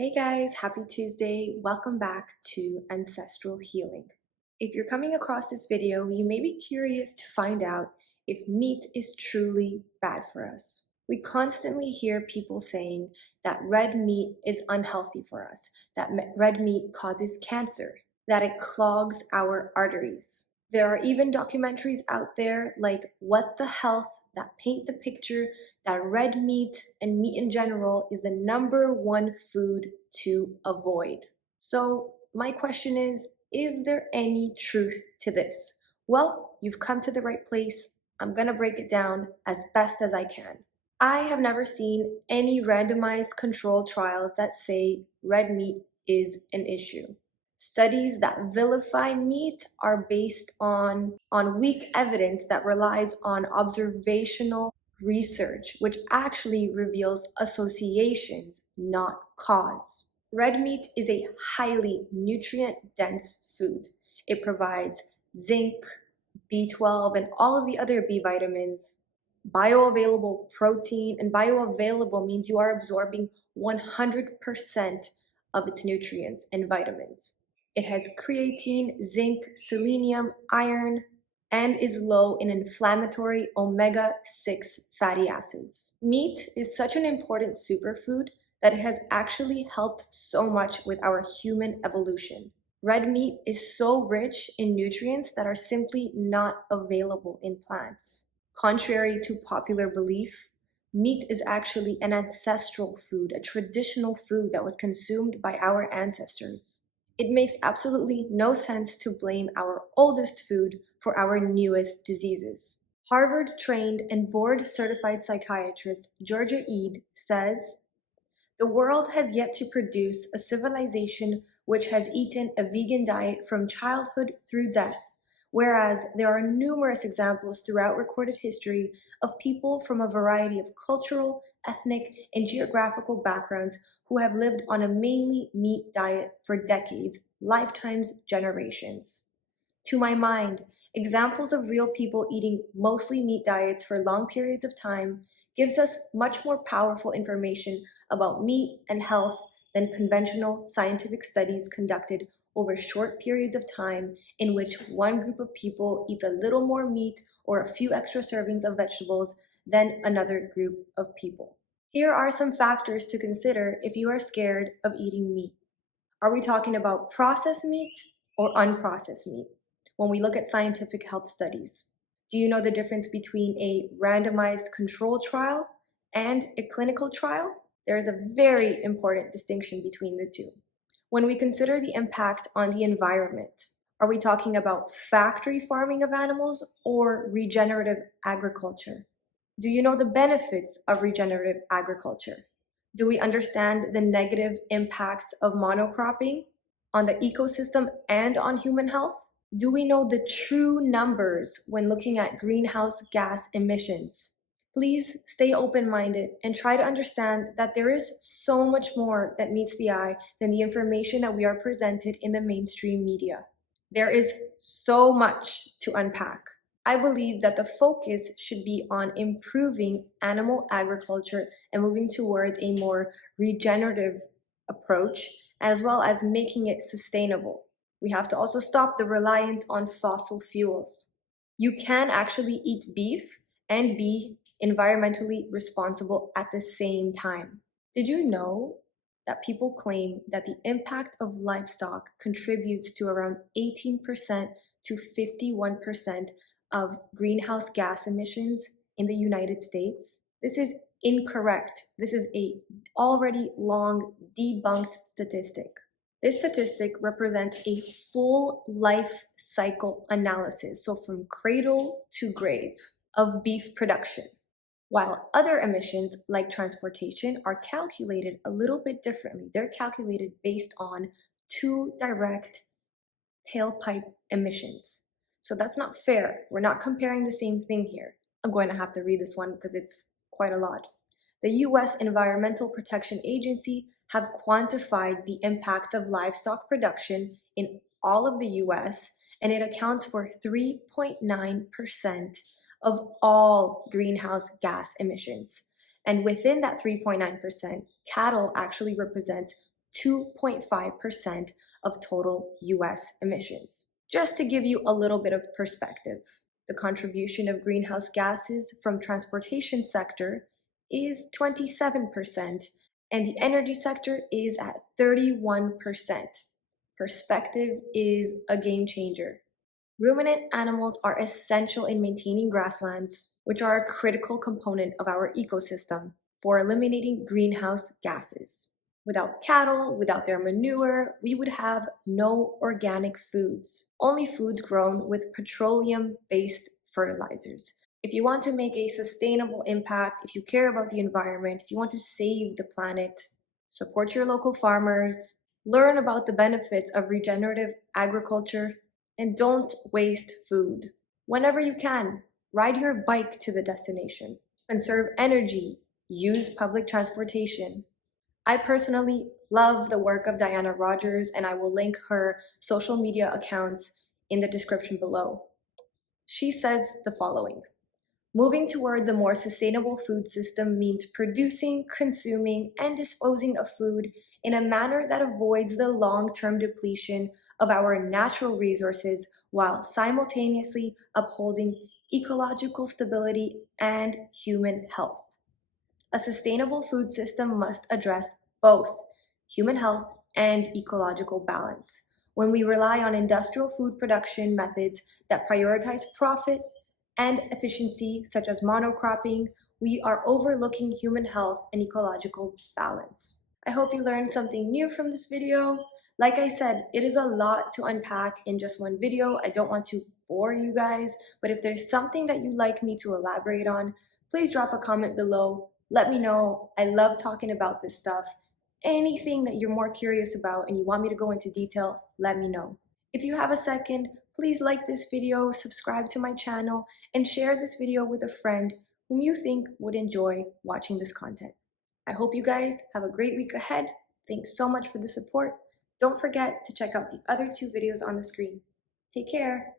Hey guys, happy Tuesday. Welcome back to Ancestral Healing. If you're coming across this video, you may be curious to find out if meat is truly bad for us. We constantly hear people saying that red meat is unhealthy for us, that red meat causes cancer, that it clogs our arteries. There are even documentaries out there like What the Health that paint the picture that red meat and meat in general is the #1 food to avoid. So my question is there any truth to this? Well, you've come to the right place. I'm gonna break it down as best as I can. I have never seen any randomized control trials that say red meat is an issue. Studies that vilify meat are based on weak evidence that relies on observational research, which actually reveals associations, not cause. Red meat is a highly nutrient-dense food. It provides zinc, B12, and all of the other B vitamins, bioavailable protein, and bioavailable means you are absorbing 100% of its nutrients and vitamins. It has creatine, zinc, selenium, iron, and is low in inflammatory omega-6 fatty acids. Meat is such an important superfood that it has actually helped so much with our human evolution. Red meat is so rich in nutrients that are simply not available in plants. Contrary to popular belief, meat is actually an ancestral food, a traditional food that was consumed by our ancestors. It makes absolutely no sense to blame our oldest food for our newest diseases. Harvard-trained and board-certified psychiatrist Georgia Ede says, "The world has yet to produce a civilization which has eaten a vegan diet from childhood through death, whereas there are numerous examples throughout recorded history of people from a variety of cultural, ethnic, and geographical backgrounds who have lived on a mainly meat diet for decades, lifetimes, generations. To my mind, examples of real people eating mostly meat diets for long periods of time gives us much more powerful information about meat and health than conventional scientific studies conducted over short periods of time in which one group of people eats a little more meat or a few extra servings of vegetables than another group of people." Here are some factors to consider if you are scared of eating meat. Are we talking about processed meat or unprocessed meat when we look at scientific health studies? Do you know the difference between a randomized control trial and a clinical trial? There is a very important distinction between the two. When we consider the impact on the environment, are we talking about factory farming of animals or regenerative agriculture? Do you know the benefits of regenerative agriculture? Do we understand the negative impacts of monocropping on the ecosystem and on human health? Do we know the true numbers when looking at greenhouse gas emissions? Please stay open-minded and try to understand that there is so much more that meets the eye than the information that we are presented in the mainstream media. There is so much to unpack. I believe that the focus should be on improving animal agriculture and moving towards a more regenerative approach, as well as making it sustainable. We have to also stop the reliance on fossil fuels. You can actually eat beef and be environmentally responsible at the same time. Did you know that people claim that the impact of livestock contributes to around 18% to 51% of greenhouse gas emissions in the United States? This is incorrect. This is a already long debunked statistic. This statistic represents a full life cycle analysis, so from cradle to grave, of beef production, while other emissions like transportation are calculated a little bit differently. They're calculated based on two direct tailpipe emissions. So that's not fair. We're not comparing the same thing here. I'm going to have to read this one because it's quite a lot. The US Environmental Protection Agency have quantified the impacts of livestock production in all of the US, and it accounts for 3.9% of all greenhouse gas emissions. And within that 3.9%, cattle actually represents 2.5% of total US emissions. Just to give you a little bit of perspective, the contribution of greenhouse gases from transportation sector is 27%, and the energy sector is at 31%. Perspective is a game changer. Ruminant animals are essential in maintaining grasslands, which are a critical component of our ecosystem for eliminating greenhouse gases. Without cattle, without their manure, we would have no organic foods, only foods grown with petroleum-based fertilizers. If you want to make a sustainable impact, if you care about the environment, if you want to save the planet, support your local farmers, learn about the benefits of regenerative agriculture, and don't waste food. Whenever you can, ride your bike to the destination. Conserve energy, use public transportation. I personally love the work of Diana Rogers, and I will link her social media accounts in the description below. She says the following: moving towards a more sustainable food system means producing, consuming, and disposing of food in a manner that avoids the long-term depletion of our natural resources while simultaneously upholding ecological stability and human health. A sustainable food system must address both human health and ecological balance. When we rely on industrial food production methods that prioritize profit and efficiency, such as monocropping, we are overlooking human health and ecological balance. I hope you learned something new from this video. Like I said, it is a lot to unpack in just one video. I don't want to bore you guys, but if there's something that you'd like me to elaborate on, please drop a comment below. Let me know. I love talking about this stuff. Anything that you're more curious about and you want me to go into detail, let me know. If you have a second, please like this video, subscribe to my channel, and share this video with a friend whom you think would enjoy watching this content. I hope you guys have a great week ahead. Thanks so much for the support. Don't forget to check out the other two videos on the screen. Take care.